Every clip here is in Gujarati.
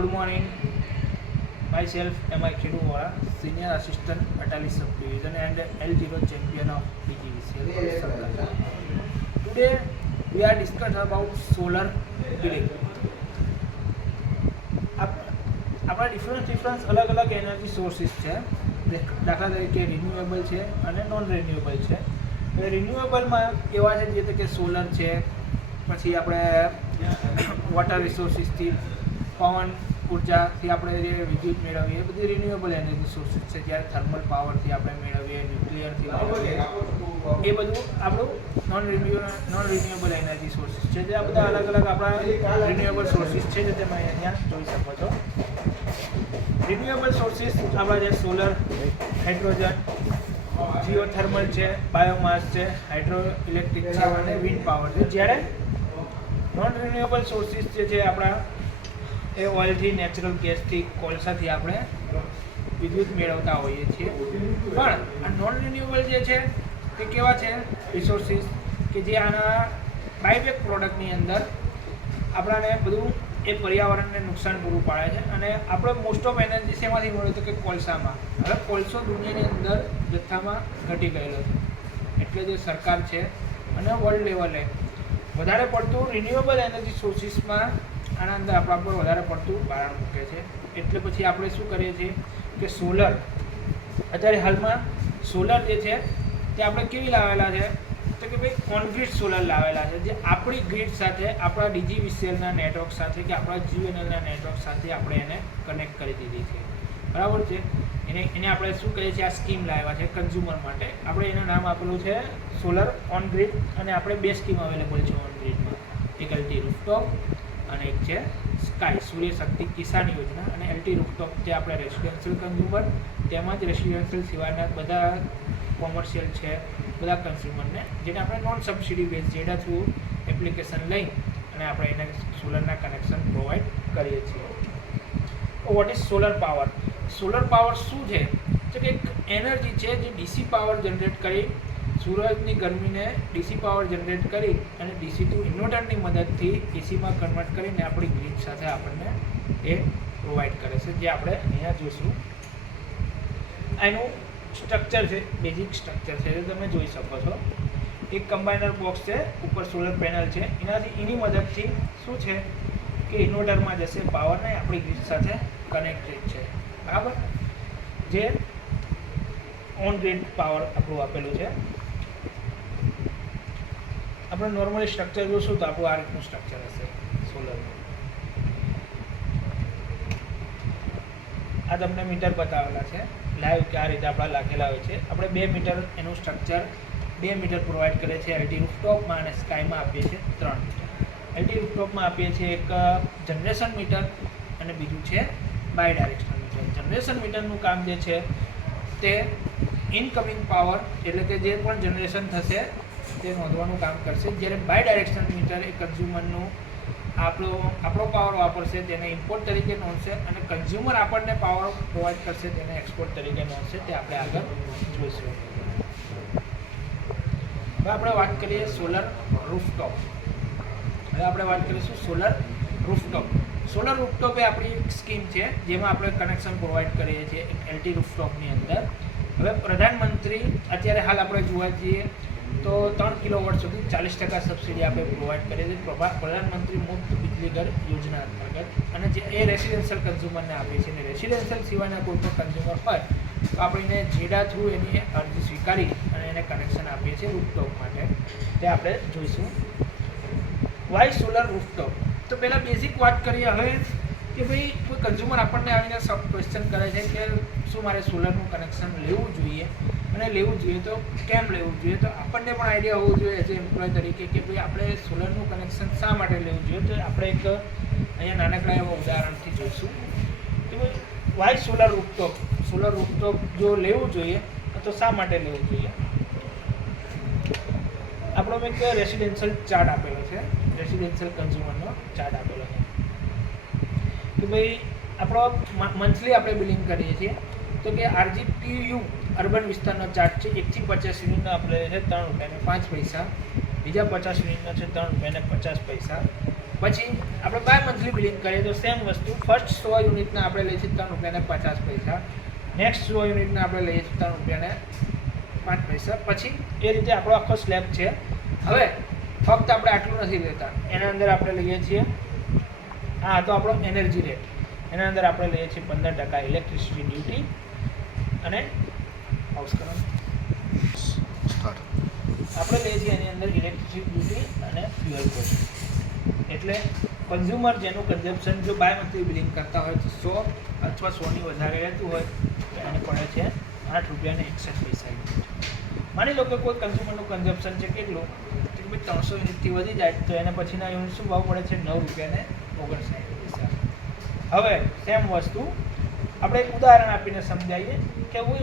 Good morning. Myself M.I. Khedwara, Senior Assistant Atali Subdivision and L0 Champion of DGVCL. Today we are discussing about solar billing. આપણા ડિફરન્સ અલગ અલગ એનર્જી સોર્સિસ છે. દાખલા તરીકે રિન્યુએબલ છે અને નોન રિન્યુએબલ છે. રિન્યુએબલમાં એવા છે જે કે સોલર છે, પછી આપણે વોટર રિસોર્સિસથી, પવન ઉર્જાથી આપણે જે વિદ્યુત મેળવીએ, બધી રિન્યુએબલ એનર્જી સોર્સિસ છે. જ્યારે થર્મલ પાવરથી આપણે મેળવીએ, ન્યુક્લિયરથી મેળવીએ, એ બધું આપણું નોન રિન્યુએબલ એનર્જી સોર્સિસ છે. જે આ બધા અલગ અલગ આપણા રિન્યુએબલ સોર્સિસ છે જે તમે અહીંયા જોઈ શકો છો. રિન્યુએબલ સોર્સિસ આપણા જે સોલર, હાઇડ્રોજન, જીઓથર્મલ છે, બાયોમાસ છે, હાઇડ્રો ઇલેક્ટ્રિક છે અને વિન્ડ પાવર છે. જ્યારે નોન રિન્યુએબલ સોર્સિસ જે છે આપણા એ ઓઇલથી, નેચરલ ગેસથી, કોલસાથી આપણે વિદ્યુત મેળવતા હોઈએ છીએ. પણ આ નોન રિન્યુએબલ જે છે તે કેવા છે રિસોર્સિસ કે જે આના બાયબેક પ્રોડક્ટની અંદર આપણાને બધું એ પર્યાવરણને નુકસાન પૂરું પાડે છે. અને આપણે મોસ્ટ ઓફ એનર્જી શેમાંથી મળે તો કે કોલસામાં. હવે કોલસો દુનિયાની અંદર જથ્થામાં ઘટી ગયેલો છે, એટલે જે સરકાર છે અને વર્લ્ડ લેવલે વધારે પડતું રિન્યુએબલ એનર્જી સોર્સિસમાં આના અંદર આપણા પર વધારે પડતું ભારણ મૂકે છે. એટલે પછી આપણે શું કરીએ છીએ કે સોલર, અત્યારે હાલમાં સોલર જે છે તે આપણે કેવી લાવેલા છે તો કે ભાઈ ઓનગ્રીડ સોલર લાવેલા છે, જે આપણી ગ્રીડ સાથે, આપણા DGVCLના નેટવર્ક સાથે કે આપણા GNLના નેટવર્ક સાથે આપણે એને કનેક્ટ કરી દીધી છે. બરાબર છે. એને આપણે શું કહીએ છીએ, આ સ્કીમ લાવ્યા છે કન્ઝ્યુમર માટે. આપણે એનું નામ આપેલું છે સોલર ઓન ગ્રીડ. અને આપણે બે સ્કીમ અવેલેબલ છે ઓન ગ્રીડમાં, એક એલટી રૂફટોપ અને એક છે સ્કાય સૂર્ય શક્તિ કિસાન યોજના. અને એલટી રૂફટોપ જે આપણે રેસિડેન્શિયલ કન્ઝ્યુમર તેમજ રેસિડેન્શિયલ સિવાયના બધા કોમર્શિયલ છે બધા કન્ઝ્યુમરને, જેને આપણે નોન સબસિડી બેઝ જેના થ્રુ એપ્લિકેશન લઈ અને આપણે એને સોલરના કનેક્શન પ્રોવાઈડ કરીએ છીએ. What is solar power? Solar power શું છે તો કે એક એનર્જી છે જે ડીસી પાવર જનરેટ કરી, સૂરજની ગરમીને ડીસી પાવર જનરેટ કરી અને ડીસી ટુ ઇન્વર્ટરની મદદથી એસીમાં કન્વર્ટ કરીને આપણી ગ્રીડ સાથે આપણને એ પ્રોવાઈડ કરે છે, જે આપણે અહીંયા જોઈશું. એનું સ્ટ્રક્ચર છે, બેઝિક સ્ટ્રક્ચર છે જે તમે જોઈ શકો છો. એક કમ્બાઇનર બોક્સ છે, ઉપર સોલર પેનલ છે. એની મદદથી શું છે કે ઇન્વર્ટરમાં જશે પાવરને આપણી ગ્રીડ સાથે કનેક્ટેડ છે. બરાબર. જે ઓન ગ્રીડ પાવર આપણું આપેલું છે. આપણે નોર્મલી સ્ટ્રક્ચર જોઈશું તો આપણું આ રીતનું સ્ટ્રક્ચર હશે સોલરનું. આ તમને મીટર બતાવેલા છે લાઈવ કે આ રીતે આપણા લાગેલા હોય છે. આપણે 2 મીટર એનું સ્ટ્રક્ચર 2 મીટર પ્રોવાઈડ કરે છે એલટી રૂફટોપમાં, અને સ્કાયમાં આપીએ છીએ 3 મીટર. એલટી રૂફટોપમાં આપીએ છીએ એક જનરેશન મીટર અને બીજું છે બાય ડાયરેક્શનલ મીટર. જનરેશન મીટરનું કામ જે છે તે ઇનકમિંગ પાવર, એટલે કે જે પણ જનરેશન થશે તે નોંધવાનું કામ કરશે. જ્યારે બાય ડાયરેક્શનલ મીટર એ કન્ઝ્યુમરનું આપણો પાવર વાપરશે તેને ઇમ્પોર્ટ તરીકે નોંધશે, અને કન્ઝ્યુમર આપણને પાવર પ્રોવાઈડ કરશે તેને એક્સપોર્ટ તરીકે નોંધશે. તે આપણે આગળ જોઈશું. હવે આપણે વાત કરીએ સોલર રૂફટોપ. હવે આપણે વાત કરીશું સોલર રૂફટોપ. સોલર રૂફટોપ એ આપણી એક સ્કીમ છે જેમાં આપણે કનેક્શન પ્રોવાઈડ કરીએ છીએ એલટી રૂફટોપની અંદર. હવે પ્રધાનમંત્રી અત્યારે હાલ આપણે જોવા જઈએ તો 3 કિલોવોટ સુધી 40% સબસિડી આપણે પ્રોવાઈડ કરીએ છીએ પ્રધાનમંત્રી મુફ્ત બિજલી ઘર યોજના અંતર્ગત. અને જે એ રેસિડેન્શિયલ કન્ઝ્યુમરને આપીએ છીએ. અને રેસિડેન્શિયલ સિવાયના કોઈ પણ કન્ઝ્યુમર હોય તો આપણે એને જેડા થ્રુ એની અરજી સ્વીકારી અને એને કનેક્શન આપીએ છીએ રૂફટોપ માટે. તે આપણે જોઈશું. Why solar rooftop? તો પહેલાં બેઝિક વાત કરીએ હવે કે ભાઈ કોઈ કન્ઝ્યુમર આપણને આવીને સબ ક્વેશ્ચન કરે છે કે શું મારે સોલરનું કનેક્શન લેવું જોઈએ, અને લેવું જોઈએ તો કેમ લેવું જોઈએ. તો આપણને પણ આઈડિયા હોવો જોઈએ એઝ એ એમ્પ્લોય તરીકે કે ભાઈ આપણે સોલરનું કનેક્શન શા માટે લેવું જોઈએ. તો આપણે એક અહીંયા નાનકડા એવા ઉદાહરણથી જોઈશું કે ભાઈ why solar rooftop? Solar rooftop જો લેવું જોઈએ તો શા માટે લેવું જોઈએ. આપણો એક રેસિડેન્શિયલ ચાર્ટ આપેલો છે, રેસિડેન્શિયલ કન્ઝ્યુમરનો ચાર્ટ આપેલો છે કે ભાઈ આપણો મંથલી આપણે બિલિંગ કરીએ છીએ તો કે RGPU અર્બન વિસ્તારનો ચાર્ટ છે. 1 થી 50 યુનિટનો આપણે છે ₹3.05. બીજા 50 યુનિટનો છે ₹3.50. પછી આપણે બાય મંથલી બિલિંગ કરીએ તો સેમ વસ્તુ ફર્સ્ટ 100 યુનિટના આપણે લઈએ છીએ ₹3.50, નેક્સ્ટ 100 યુનિટના આપણે લઈએ છીએ ₹3.05. પછી એ રીતે આપણો આખો સ્લેબ છે. હવે ફક્ત આપણે આટલું નથી લેતા, એના અંદર આપણે લઈએ છીએ આ તો આપણો એનર્જી રેટ, એના અંદર આપણે લઈએ છીએ 15% ઇલેક્ટ્રિસિટી ડ્યુટી અને હાઉસ કરવાનું આપણે લઈએ છીએ એની અંદર ઇલેક્ટ્રિસિટી ડ્યુટી અને ફ્યુઅલ કોસ્ટ. એટલે કન્ઝ્યુમર જેનું કન્ઝમ્પશન જો બાય મંથલી બિલિંગ કરતા હોય તો 100 અથવા 100ની વધારે રહેતું હોય તો એને પડે છે ₹8.61. માની લો કે કોઈ કન્ઝ્યુમરનું કન્ઝમ્પશન છે કેટલું કે ભાઈ 300 યુનિટથી વધી જાય તો એને પછીના યુનિટ શું ભાવ પડે છે ₹9.59. હવે સેમ વસ્તુ આપણે એક ઉદાહરણ આપીને સમજાવીએ કે હું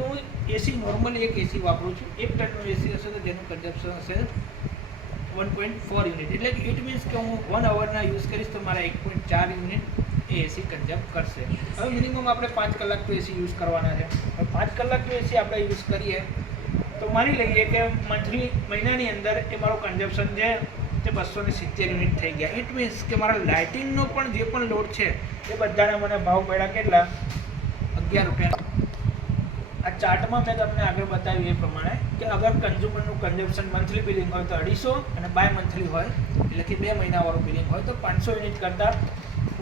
એસી નોર્મલી એક એસી વાપરું છું, 1 ટનનું એસી હશે તો જેનું કન્ઝમ્પશન હશે 1.4 યુનિટ. એટલે કે ઇટ મીન્સ કે હું 1 અવરના યુઝ કરીશ તો મારા 1.4 યુનિટ એ એસી કન્ઝમ્પ કરશે. હવે મિનિમમ આપણે 5 કલાક તો એસી યુઝ કરવાના છે. હવે 5 કલાકનું એસી આપણે યુઝ કરીએ તો માની લઈએ કે મંથલી મહિનાની અંદર એ મારું કન્ઝમ્પશન છે તે 270 યુનિટ થઈ ગયા. ઇટ મીન્સ કે મારા લાઇટિંગનો પણ જે પણ લોડ છે એ બધાને મને ભાવ પડ્યા કેટલા ₹11. આ ચાર્ટમાં મેં તમને આગળ બતાવ્યું એ પ્રમાણે કે અગર કન્ઝ્યુમરનું કન્ઝમ્પશન મંથલી બિલિંગ હોય તો 250 અને બાય મંથલી હોય એટલે કે 2 મહિનાવાળું બિલિંગ હોય તો 500 યુનિટ કરતાં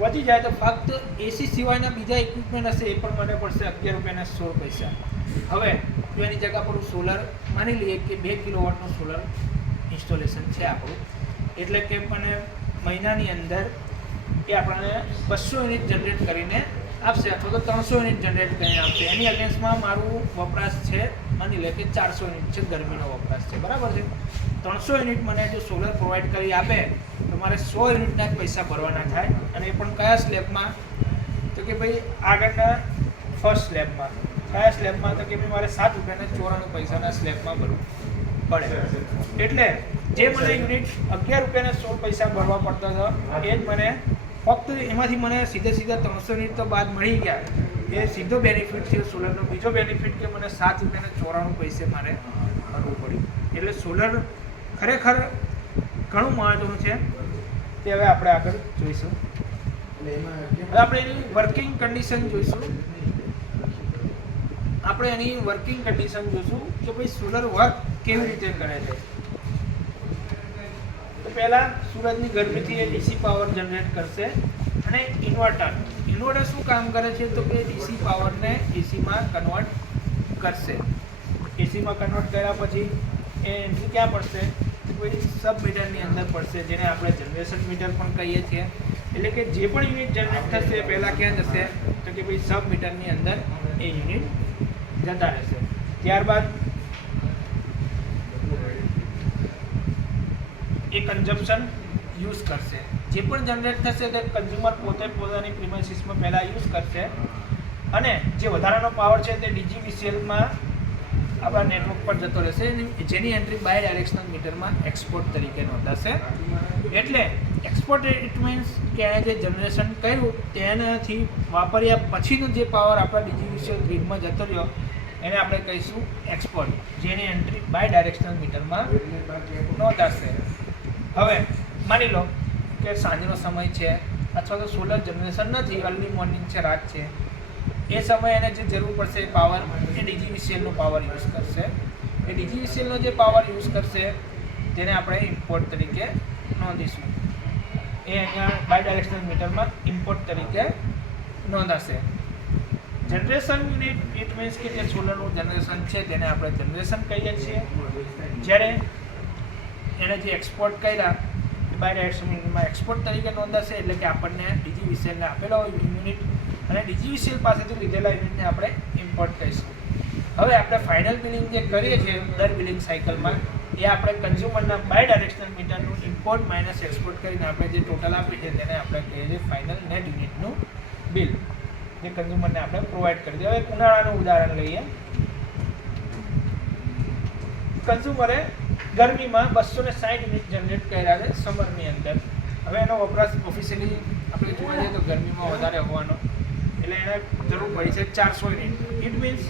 વધી જાય તો ફક્ત એસી સિવાયના બીજા ઇક્વિપમેન્ટ હશે એ પણ મને પડશે ₹11.16. હવે જો એની જગ્યા પર સોલર માની લઈએ કે 2 કિલોવોટનું સોલર ઇન્સ્ટોલેશન છે આપણું, એટલે કે મને મહિનાની અંદર એ આપણને 200 યુનિટ જનરેટ કરીને આપશે અથવા તો 300 યુનિટ જનરેટ કરીને આપશે. એની અગેન્સ્ટમાં મારું વપરાશ છે માની લે કે 400 યુનિટ છે, ગરમીનો વપરાશ છે, બરાબર છે. 300 યુનિટ મને જો સોલર પ્રોવાઈડ કરી આપે તો મારે 100 યુનિટના જ પૈસા ભરવાના થાય. અને એ પણ કયા સ્લેબમાં તો કે ભાઈ આગળના ફર્સ્ટ સ્લેબમાં. કયા સ્લેબમાં તો કે ભાઈ મારે ₹7.94 સ્લેબમાં ભરવું પડે. એટલે જે મને યુનિટ ₹11.16 ભરવા પડતા હતા એ જ મને ફક્ત એમાંથી મને સીધા 300 યુનિટ તો બાદ મળી ગયા. એ સીધો બેનિફિટ થયો સોલરનો. બીજો બેનિફિટ કે મને ₹7.94 મારે ભરવું પડ્યું. એટલે સોલર ખરેખર ઘણું મહત્વનું છે. તે હવે આપણે આગળ જોઈશું. હવે આપણે એની વર્કિંગ કન્ડિશન જોઈશું. આપણે એની વર્કિંગ કન્ડિશન જોઈશું કે ભાઈ સોલર વર્ક કેવી રીતે કરે છે. તો પહેલાં સૂરજની ગરમીથી એ ડીસી પાવર જનરેટ કરશે અને ઇન્વર્ટર શું કામ કરે છે તો કે ડીસી પાવરને એસીમાં કન્વર્ટ કરશે. એસીમાં કન્વર્ટ કર્યા પછી એ એન્ટ્રી ક્યાં પડશે તો કોઈ સબ મીટરની અંદર પડશે, જેને આપણે જનરેશન મીટર પણ કહીએ છીએ. એટલે કે જે પણ યુનિટ જનરેટ થશે એ પહેલાં ક્યાં જશે તો કે ભાઈ સબ મીટરની અંદર એ યુનિટ જતા રહેશે. ત્યારબાદ એ કન્ઝમ્પશન યુઝ કરશે. જે પણ જનરેટ થશે તે કન્ઝ્યુમર પોતે પોતાની પ્રિમાઇસીસમાં પહેલાં યુઝ કરશે અને જે વધારાનો પાવર છે તે ડીજીવીસીએલમાં આપણા નેટવર્ક પર જતો રહેશે, જેની એન્ટ્રી બાય ડાયરેક્શનલ મીટરમાં એક્સપોર્ટ તરીકે નોંધાશે. એટલે એક્સપોર્ટ ઇટ મીન્સ કે એને જે જનરેશન કર્યું તેનાથી વાપર્યા પછીનો જે પાવર આપણા ડીજીવીસીએલ ગ્રીડમાં જતો રહ્યો એને આપણે કહીશું એક્સપોર્ટ, જેની એન્ટ્રી બાય ડાયરેક્શનલ મીટરમાં નોંધાશે. હવે માની લો કે સાંજનો સમય છે અથવા તો સોલર જનરેશન નથી, અર્લી મોર્નિંગ છે, રાત છે, એ સમયે એને જે જરૂર પડશે એ પાવર એ ડીજીવીસીએલનો પાવર યુઝ કરશે. એ ડીજીવીસીએલનો જે પાવર યુઝ કરશે તેને આપણે ઇમ્પોર્ટ તરીકે નોંધીશું. એ અહીંયા બાય ડાયરેક્શનલ મીટરમાં ઇમ્પોર્ટ તરીકે નોંધાશે. જનરેશન યુનિટ ઇટ મીન્સ કે જે સોલરનું જનરેશન છે તેને આપણે જનરેશન કહીએ છીએ. જ્યારે એણે જે એક્સપોર્ટ કર્યા એ બાય ડાયરેક્શનલ યુનિટમાં એક્સપોર્ટ તરીકે નોંધાશે. એટલે કે આપણને ડીજીવીસીએલને આપેલો હોય યુનિટ અને ડીજીવીસીએલ પાસેથી લીધેલા યુનિટને આપણે ઇમ્પોર્ટ કહીશું. હવે આપણે ફાઇનલ બિલિંગ જે કરીએ છીએ દર બિલિંગ સાયકલમાં એ આપણે કન્ઝ્યુમરના બાય ડાયરેક્શનલ મીટરનું ઇમ્પોર્ટ માઇનસ એક્સપોર્ટ કરીને આપણે જે ટોટલ આપીએ છીએ તેને આપણે કહીએ છીએ ફાઇનલ નેટ યુનિટનું બિલ, જે કન્ઝ્યુમરને આપણે પ્રોવાઈડ કરી દઈએ. હવે એક ઉનાળાનું ઉદાહરણ લઈએ. કન્ઝ્યુમરે ગરમીમાં 260 યુનિટ જનરેટ કર્યા છે સમરની અંદર. હવે એનો વપરાશ ઓફિશિયલી આપણે જોવા જઈએ તો ગરમીમાં વધારે હોવાનો, એટલે એને જરૂર પડી છે 400 unit. It means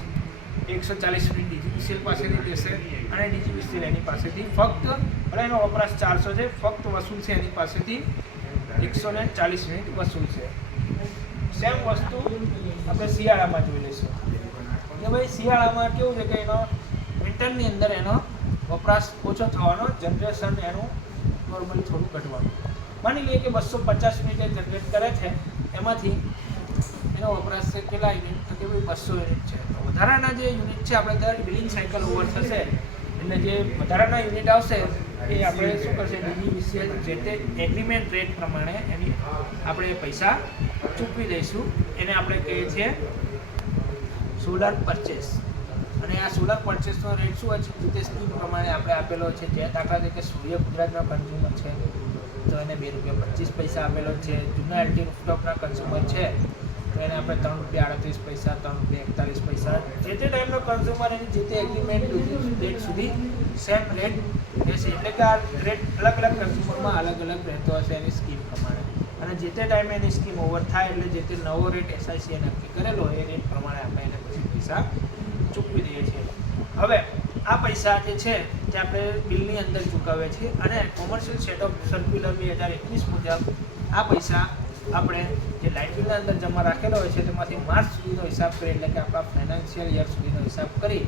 140 unit DGVCL પાસેથી લેશે અને ડીજીવીસીએલ એની પાસેથી ફક્ત, અને એનો વપરાશ 400 છે, ફક્ત વસૂલ છે એની પાસેથી 140 યુનિટ વસૂલશે. સેમ વસ્તુ આપણે શિયાળામાં જોઈ લઈશું કે ભાઈ શિયાળામાં કેવું છે કે એનો વિન્ટરની અંદર એનો વપરાશ ઓછો થવાનો, જનરેશન એનું નોર્મલી થોડું ઘટવાનું. માની લઈએ કે 250 યુનિટ જનરેટ કરે છે, એમાંથી એનો વપરાશ છે કેટલા યુનિટ? તો કે ભાઈ 200 યુનિટ છે. તો વધારાના જે યુનિટ છે આપણે દર બિલિંગ સાયકલ ઓવર થશે એટલે જે વધારાના યુનિટ આવશે એ આપણે શું કરશે, DGVCL જે તે એગ્રીમેન્ટ રેટ પ્રમાણે એની આપણે પૈસા ચૂકવી દઈશું. એને આપણે કહીએ છીએ સોલાર પરચેસ. અને આ સોલાર પરચેસનો રેટ શું હોય છે, જે તે સ્કીમ પ્રમાણે આપણે આપેલો છે. જે દાખલા તરીકે સૂર્ય ગુજરાતના કન્ઝ્યુમર છે તો એને ₹2.25 આપેલો છે. જૂના એલટી રૂફટોપના કન્ઝ્યુમર છે તો એને આપણે ₹3.38, ₹3.41. જે તે ટાઈમનો કન્ઝ્યુમર એની જે તે એગ્રીમેન્ટ ડેટ સુધી સેમ રેટ રહેશે. એટલે કે આ રેટ અલગ અલગ કન્ઝ્યુમરમાં અલગ અલગ રહેતો હશે એની સ્કીમ પ્રમાણે. અને જે તે ટાઈમે એની સ્કીમ ઓવર થાય એટલે જે તે નવો રેટ SIC નક્કી કરેલો એ રેટ પ્રમાણે આપણે એને પછી પૈસા ચૂકવી દઈએ છીએ. હવે આ પૈસા જે છે તે આપણે બિલની અંદર ચૂકવીએ છીએ અને કોમર્શિયલ સેટ ઓફ સર્ક્યુલર 2021 મુજબ આ પૈસા આપણે જે લાઇટ બિલના અંદર જમા રાખેલો હોય છે તેમાંથી માર્ચ સુધીનો હિસાબ કરી, એટલે કે આપણા ફાઇનાન્શિયલ યર સુધીનો હિસાબ કરી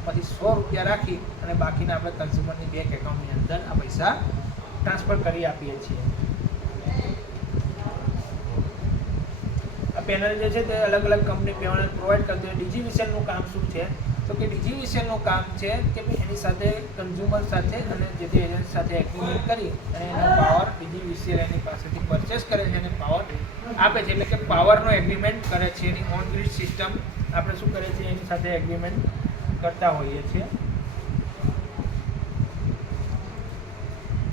એમાંથી ₹100 રાખી અને બાકીના આપણે કન્ઝ્યુમરની બેંક એકાઉન્ટની અંદર આ પૈસા ટ્રાન્સફર કરી આપીએ છીએ. આ પેનલ જે છે તે અલગ અલગ કંપની પેનલ પ્રોવાઈડ કરતી હોય. DGVCLનું કામ શું છે તો કે DGVCLનું કામ છે કે એની સાથે કન્ઝ્યુમર સાથે અને જે તે એજન્ટ સાથે એગ્રીમેન્ટ કરી અને એનો પાવર DGVCL એની પાસેથી પરચેસ કરે છે અને પાવર આપે છે. એટલે કે પાવરનો એગ્રીમેન્ટ કરે છે. એની ઓન ગ્રીડ સિસ્ટમ આપણે શું કરે છે એની સાથે એગ્રીમેન્ટ કરતા હોઈએ છીએ.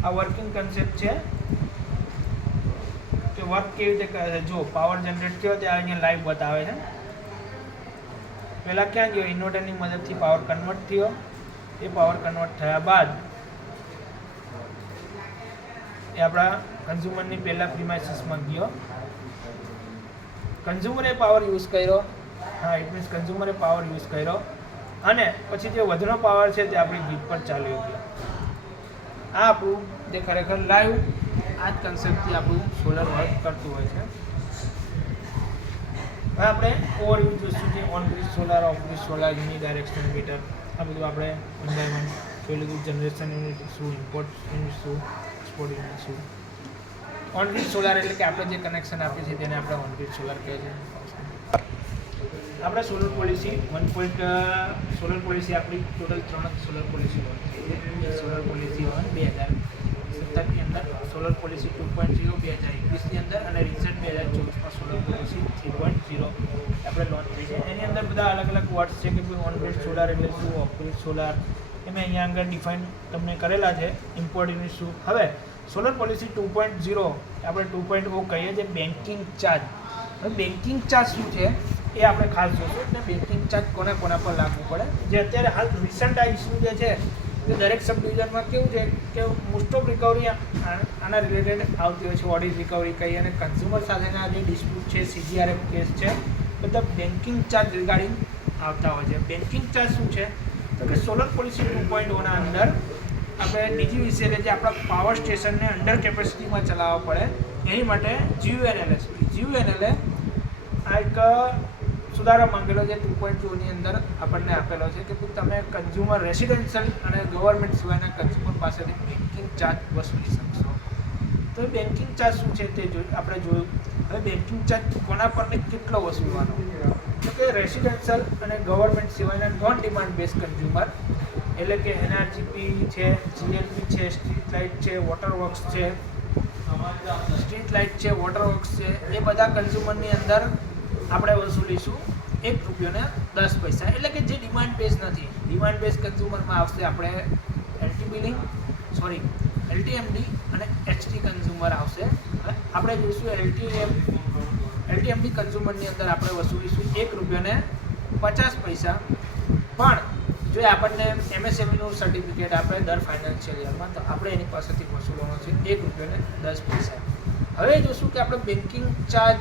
આ વર્કિંગ કન્સેપ્ટ છે કે વર્ક કેવી રીતે કરે છે. જો પાવર જનરેટ થયો ત્યારે અહીંયા લાઈવ બતાવે છે. પહેલાં ક્યાં ગયો, ઇન્વર્ટરની મદદથી પાવર કન્વર્ટ થયો. એ પાવર કન્વર્ટ થયા બાદ એ આપણા કન્ઝ્યુમરની પહેલાં પ્રીમાઇસીસમાં ગયો. કન્ઝ્યુમરે પાવર યુઝ કર્યો. હા, ઇટ મીન્સ કન્ઝ્યુમરે પાવર યુઝ કર્યો અને પછી જે વધનો પાવર છે તે આપણી ગ્રીડ પર ચાલ્યો ગયો. આ આપણું જે ખરેખર લાઈવ આ જ કન્સેપ્ટથી આપણું સોલર વર્ક કરતું હોય છે. હવે આપણે ઓવરવ્યૂ જોઈશું જે on grid solar, off grid solar, unidirectional meter, આ બધું આપણે એન્વાયરમેન્ટ જોઈ લીધું. જનરેશન યુનિટ શું, ઇમ્પોર્ટ યુનિટ શું, એક્સપોર્ટ યુનિટ શું. ઓન ગ્રીડ સોલાર એટલે કે આપણે જે કનેક્શન આપીએ છીએ તેને આપણે ઓન ગ્રીડ સોલાર કહે છે. આપણે સોલર પોલિસી સોલર પોલિસી આપણી ટોટલ 3 સોલર પોલિસી હોય છે. સોલર પોલિસી 2017ની અંદર, સોલર પોલિસી 2.0 2021ની અંદર અને રિસન્ટ 2024માં સોલર પોલિસી 3.0 આપણે લોન્ચ થઈ છે. એની અંદર બધા અલગ અલગ વર્ડ્સ છે કે ભાઈ ઓન ગ્રીડ સોલાર એટલે શું, ઓફ ગ્રીડ સોલાર એમાં અહીંયા આગળ ડિફાઇન તમને કરેલા છે. ઇમ્પોર્ટ યુનિટ શું. હવે સોલર પોલિસી 2.0 આપણે 2.0 કહીએ છીએ બેન્કિંગ ચાર્જ. હવે બેન્કિંગ ચાર્જ શું છે એ આપણે ખાસ જોઈશું. એટલે બેન્કિંગ ચાર્જ કોના પર લાગુ પડે. જે અત્યારે હાલ રિસન્ટ આ ઇસ્યુ જે છે તે દરેક સબ ડિવિઝનમાં કેવું છે કે મોસ્ટ ઓફ રિકવરી આના રિલેટેડ આવતી હોય છે. ઓડિટ રિકવરી કહીએ અને કન્ઝ્યુમર સાથેના જે ડિસ્પ્યુટ છે, CGRF કેસ છે, બધા બેન્કિંગ ચાર્જ રિગાર્ડિંગ આવતા હોય છે. બેન્કિંગ ચાર્જ શું છે તો કે સોલર પોલિસી 2.0ના અંદર આપણે DGVCL જે આપણા પાવર સ્ટેશનને અંડર કેપેસિટીમાં ચલાવવા પડે એની માટે GUNLA આ એક સુધારા માંગેલો છે 2.0ની અંદર આપણને આપેલો છે કે તમે કન્ઝ્યુમર રેસિડેન્શિયલ અને ગવર્મેન્ટ સિવાયના કન્ઝ્યુમર પાસેથી બેન્કિંગ ચાર્જ વસૂલી શકશો. તો એ બેન્કિંગ ચાર્જ શું છે તે આપણે જોયું. હવે બેન્કિંગ ચાર્જ કોના પર ને કેટલો વસૂલવાનો તો કે રેસિડેન્શિયલ અને ગવર્મેન્ટ સિવાયના નોન ડિમાન્ડ બેઝ કન્ઝ્યુમર એટલે કે NRGP છે, GLP છે, સ્ટ્રીટ લાઇટ છે, વોટર વર્ક્સ છે, એ બધા કન્ઝ્યુમરની અંદર આપણે વસૂલીશું ₹1.10. એટલે કે જે ડિમાન્ડ બેઝ નથી. ડિમાન્ડ બેઝ કન્ઝ્યુમરમાં આવશે આપણે LTMD અને HT કન્ઝ્યુમર આવશે. આપણે જોઈશું LTMD કન્ઝ્યુમરની અંદર આપણે વસૂલીશું ₹1.50. પણ જો આપણને MSMEનું સર્ટિફિકેટ આપણે દર ફાઇનાન્શિયલ યરમાં તો આપણે એની પાસેથી વસૂલવાનો છે ₹1.10. હવે જોઈશું કે આપણે બેન્કિંગ ચાર્જ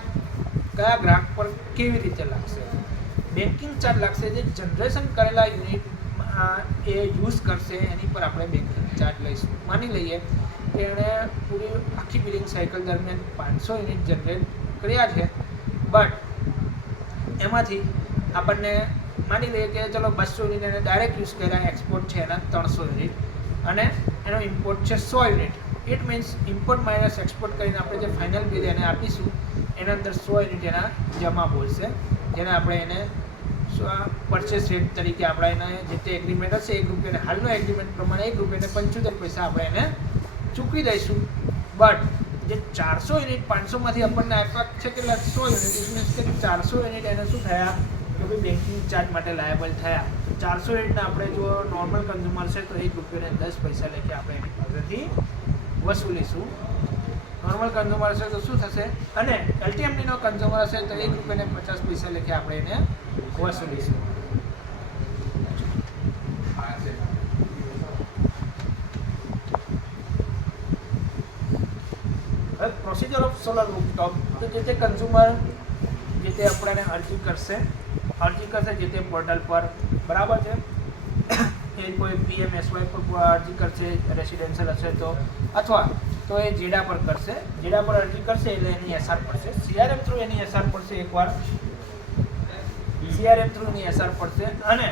કયા ગ્રાહક પર કેવી રીતે લાગશે. બેન્કિંગ ચાર્જ લાગશે જે જનરેશન કરેલા યુનિટ એ યુઝ કરશે એની પર આપણે બેન્કિંગ ચાર્જ લઈશું. માની લઈએ કે એણે પૂરી આખી બિલિંગ સાયકલ દરમિયાન 500 યુનિટ જનરેટ કર્યા છે, બટ એમાંથી આપણને માની લઈએ કે ચલો 200 યુનિટ એને ડાયરેક્ટ યુઝ કર્યા, એક્સપોર્ટ છે એના 300 યુનિટ અને એનો ઇમ્પોર્ટ છે 100 unit. It means import minus export કરીને આપણે જે ફાઇનલ બિલ એને આપીશું એના અંદર 100 યુનિટ એના જમા બોલશે, જેને આપણે એને પરચેસ રેટ તરીકે આપણે એને જે તે એગ્રીમેન્ટ હશે 1 રૂપિયાને હાલનો એગ્રીમેન્ટ પ્રમાણે 1 રૂપિયાને 75 પૈસા આપણે એને ચૂકવી દઈશું. બટ જે 400 યુનિટ 500માંથી આપણને આપ્યા છે કેટલા 100 યુનિટ, ઇટ મીન્સ કે 400 યુનિટ એને શું થયા કે ભાઈ બેન્કિંગ ચાર્જ માટે લાયબલ થયા. 400 યુનિટને આપણે જો નોર્મલ કન્ઝ્યુમર છે તો 1 રૂપિયાને 10 પૈસા લેખે આપણે એની પાસેથી વસૂલીશું. નોર્મલ કન્ઝ્યુમર હશે તો શું થશે, અને એલટીએમડીનો કન્ઝ્યુમર હશે તો 1 રૂપિયાને 50 પૈસા લેખે આપણે એને વસૂલીશું. હવે પ્રોસિજર ઓફ સોલર રૂફટોપ, તો જે તે કન્ઝ્યુમર જે તે આપણને અરજી કરશે જે તે પોર્ટલ પર, બરાબર છે, એ કોઈ PMSY પર અરજી કરશે રેસિડેન્શિયલ હશે તો, અથવા તો એ જેડા પર કરશે. જેડા પર અરજી કરશે એટલે એની SR પડશે, CRM થ્રુ એની SR પડશે, એકવાર CRM થ્રુ એની SR પડશે અને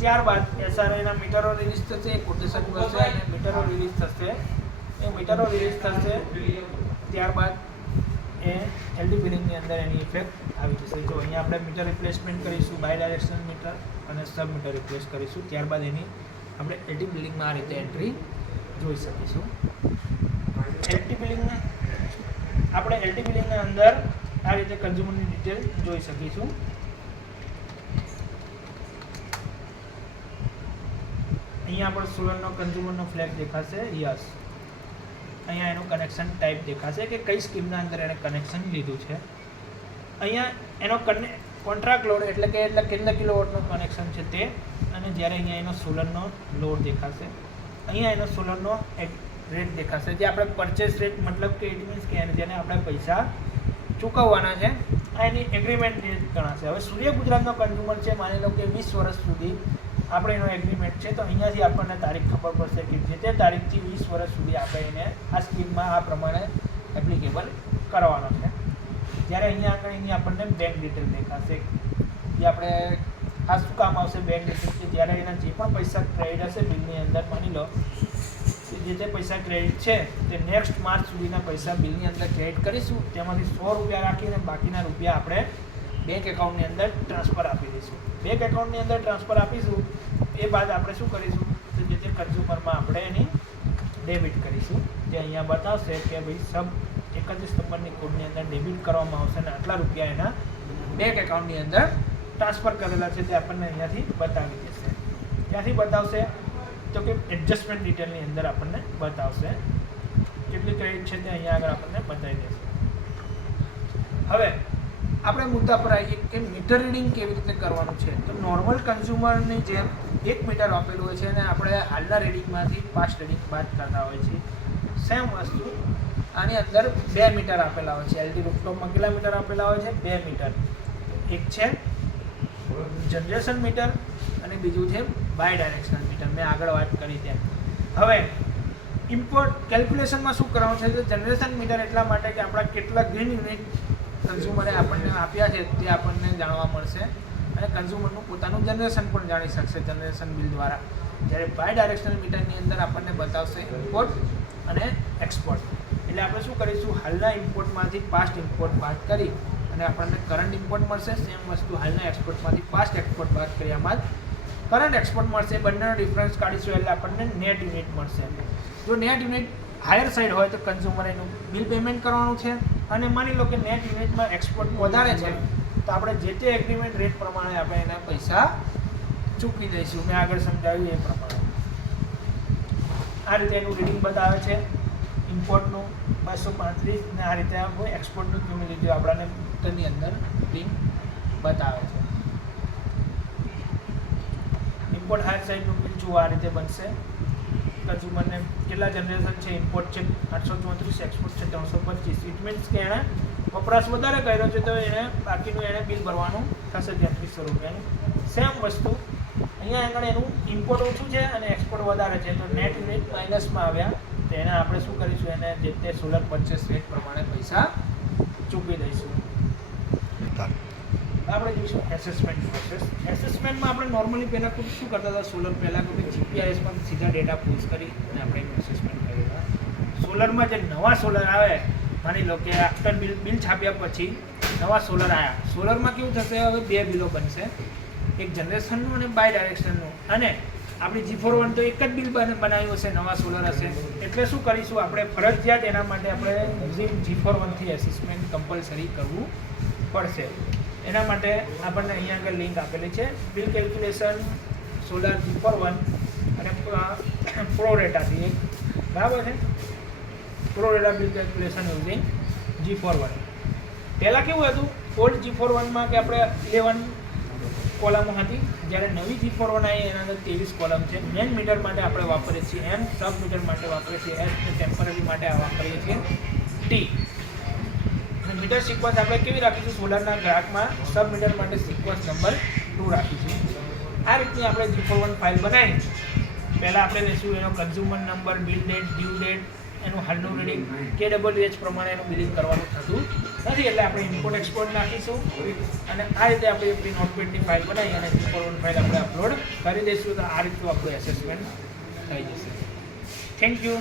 ત્યારબાદ SR એના મીટરો રિલીઝ થશે, કોટેશન કરશે અને મીટરો રિલીઝ થશે. એ મીટરો રિલીઝ થશે ત્યારબાદ એ LD બિલિંગની અંદર એની ઇફેક્ટ આવી જશે. જો અહીંયા આપણે મીટર રિપ્લેસમેન્ટ કરીશું, બાય ડાયરેક્શનલ મીટર અને સબ મીટર રિપ્લેસ કરીશું, ત્યારબાદ એની આપણે LD બિલિંગમાં આ રીતે એન્ટ્રી જોઈ શકીશું. LD બિલિંગને આપણે LD બિલિંગના અંદર આ રીતે કન્ઝ્યુમરની ડિટેલ જોઈ શકીશું. અહીંયા આપણે સોલરનો કન્ઝ્યુમરનો ફ્લેગ દેખાશે, યસ. અહીંયા એનું કનેક્શન ટાઈપ દેખાશે કે કઈ સ્કીમના અંદર એણે કનેક્શન લીધું છે. અહીંયા એનો કોન્ટ્રાક્ટ લોડ એટલે કેટલા કિલોવોટનું કનેક્શન છે તે, અને જ્યારે અહીંયા એનો સોલરનો લોડ દેખાશે, અહીંયા એનો સોલરનો રેટ દેખાશે, જે આપણે પરચેસ રેટ મતલબ કે ઇટ મીન્સ કે જેને આપણે પૈસા ચૂકવવાના છે, આ એની એગ્રીમેન્ટ રેટ ગણાશે. હવે સૂર્ય ગુજરાતનો કન્ઝ્યુમર છે, માની લો કે 20 વર્ષ સુધી આપણે એનો એગ્રીમેન્ટ છે, તો અહીંયાથી આપણને તારીખ ખબર પડશે કે જે તે તારીખથી 20 વર્ષ સુધી આપણે એને આ સ્કીમમાં આ પ્રમાણે એપ્લિકેબલ કરવાનો છે. જ્યારે અહીંયા આગળ એની આપણને બેંક ડિટેલ દેખાશે, જે આપણે આ શું કામ આવશે બેંક ડિટેલ, કે જ્યારે એના જે પણ પૈસા ક્રેડિટ હશે બિલની અંદર, માની લો કે જે તે પૈસા ક્રેડિટ છે તે નેક્સ્ટ માર્ચ સુધીના પૈસા બિલની અંદર ક્રેડિટ કરીશું, તેમાંથી 100 રૂપિયા રાખીને બાકીના રૂપિયા આપણે બેંક એકાઉન્ટની અંદર ટ્રાન્સફર આપી દઈશું. બેંક એકાઉન્ટની અંદર ટ્રાન્સફર આપીશું, એ બાદ આપણે શું કરીશું, તો જે તે કન્ઝ્યુમરમાં આપણે એની ડેબિટ કરીશું, જે અહીંયા બતાવશે કે ભાઈ સબ 31 નંબરની કોડની અંદર ડેબિટ કરવામાં આવશે અને આટલા રૂપિયા એના બેંક એકાઉન્ટની અંદર ટ્રાન્સફર કરેલા છે તે આપણને અહીંયાથી બતાવી દેશે. ત્યાંથી બતાવશે તો કે એડજસ્ટમેન્ટ ડિટેલની અંદર આપણને બતાવશે કેટલી ક્રેડિટ છે તે અહીંયા આગળ આપણને બતાવી દેશે. હવે આપણે મુદ્દા પર આવીએ કે મીટર રીડિંગ કેવી રીતે કરવાનું છે. તો નોર્મલ કન્ઝ્યુમરની જેમ 1 મીટર આપેલું હોય છે અને આપણે હાલના રીડિંગમાંથી પાસ્ટ રીડિંગ બાદ કરતા હોય છે. સેમ વસ્તુ આની અંદર 2 મીટર આપેલા હોય છે. LD રૂફટોપમાં કેટલા મીટર આપેલા હોય છે? 2 મીટર. એક છે જનરેશન મીટર અને બીજું છે બાય ડાયરેક્શનલ મીટર. મેં આગળ વાત કરી તેમ. હવે ઇમ્પોર્ટ કેલ્ક્યુલેશનમાં શું કરવાનું છે? જનરેશન મીટર એટલા માટે કે આપણા કેટલા ગ્રીન યુનિટ કન્ઝ્યુમરે આપણને આપ્યા છે તે આપણને જાણવા મળશે અને કન્ઝ્યુમરનું પોતાનું જનરેશન પણ જાણી શકશે જનરેશન બિલ દ્વારા. જ્યારે બાય ડાયરેક્શનલ મીટરની અંદર આપણને બતાવશે ઇમ્પોર્ટ અને એક્સપોર્ટ. એટલે આપણે શું કરીશું, હાલના ઇમ્પોર્ટમાંથી પાસ્ટ ઇમ્પોર્ટ બાદ કરી અને આપણને કરંટ ઇમ્પોર્ટ મળશે. સેમ વસ્તુ હાલના એક્સપોર્ટમાંથી પાસ્ટ એક્સપોર્ટ બાદ કર્યામાં જ કરંટ એક્સપોર્ટ મળશે. બંનેનો ડિફરન્સ કાઢીશું એટલે આપણને નેટ યુનિટ મળશે. જો નેટ યુનિટ હાયર સાઇડ હોય તો કન્ઝ્યુમર એનું બિલ પેમેન્ટ કરવાનું છે, અને માની લો કે નેટ યુનિટમાં એક્સપોર્ટ વધારે છે તો આપણે જે તે એગ્રીમેન્ટ રેટ પ્રમાણે આપણે એના પૈસા ચૂકવી દઈશું. મેં આગળ સમજાવ્યું એ પ્રમાણે. આ રીતે એનું રીડિંગ બતાવે છે ઇમ્પોર્ટનું 235 ને આ રીતે આપણું એક્સપોર્ટનું ક્યુમ્યુલેટિવ આપણાને મીટરની અંદર રીડિંગ બતાવે છે. ઇમ્પોર્ટ હાયર સાઇડનું બિલ જુઓ આ રીતે બનશે. કન્ઝ્યુમરને કેટલા જનરેશન છે, ઇમ્પોર્ટ છે 834, એક્સપોર્ટ છે 325. ઇટ મીન્સ કે એણે વપરાશ વધારે કર્યો છે તો એને બાકીનું એણે બિલ ભરવાનું થશે 3300 રૂપિયાનું. સેમ વસ્તુ અહીંયા આગળ એનું ઇમ્પોર્ટ ઓછું છે અને એક્સપોર્ટ વધારે છે તો નેટ યુનિટ માઇનસમાં આવ્યા એને આપણે શું કરીશું, એને જે તે સોલર પરચેસ રેટ પ્રમાણે પૈસા ચૂકવી દઈશું. આપણે જોઈશું એસેસમેન્ટ પ્રોસેસ. એસેસમેન્ટમાં આપણે નોર્મલી પહેલાં શું કરતા હતા, સોલર પહેલાં કે જીપીઆઈએસમાં સીધા ડેટા પુશ કરી અને આપણે એનું એસેસમેન્ટ કર્યું હતા. સોલરમાં જે નવા સોલર આવે, માની લો કે આફ્ટર બિલ છાપ્યા પછી નવા સોલર આવ્યા, સોલરમાં કેવું થશે, હવે 2 બિલો બનશે, એક જનરેશનનું અને બાય ડાયરેક્શનનું. અને આપણી G4 તો એક જ બિલ બનાવ્યું હશે, નવા સોલર હશે. એટલે શું કરીશું આપણે, ફરજિયાત એના માટે આપણે G4 થી એસેસમેન્ટ કમ્પલસરી કરવું પડશે. એના માટે આપણને અહીંયા આગળ લિંક આપેલી છે, બિલ કેલ્ક્યુલેશન સોલર G4 અને પ્રો રેટાથી, બરાબર છે, pro rata bill calculation using G4. પહેલાં કેવું હતું, ઓલ્ડ G4 કે આપણે 11 કોલમો હતી, જ્યારે નવી G4 આવી એના અંદર 23 કોલમ છે. મેન મીટર માટે આપણે વાપરીએ છીએ M, સબ મીટર માટે વાપરીએ છીએ S, અને ટેમ્પરરી માટે વાપરીએ છીએ T. મીટર સિક્વન્સ આપણે કેવી રાખીશું, સોલરના ગ્રાહકમાં સબ મીટર માટે સિક્વન્સ નંબર 2 રાખીશું. આ રીતની આપણે G4 ફાઇલ બનાવી પહેલાં આપણે લઈશું એનો consumer number, bill date, due date, એનું હાલનું રીડિંગ, KWH પ્રમાણે એનું બિલિંગ કરવાનું થતું નથી. એટલે આપણે ઇમ્પોર્ટ એક્સપોર્ટ નાખીશું અને આ રીતે આપણે આપણી નોટપેડની ફાઇલ બનાવી અને G4 ફાઇલ આપણે અપલોડ કરી દઈશું. તો આ રીતનું આપણું એસેસમેન્ટ થઈ જશે. Thank you.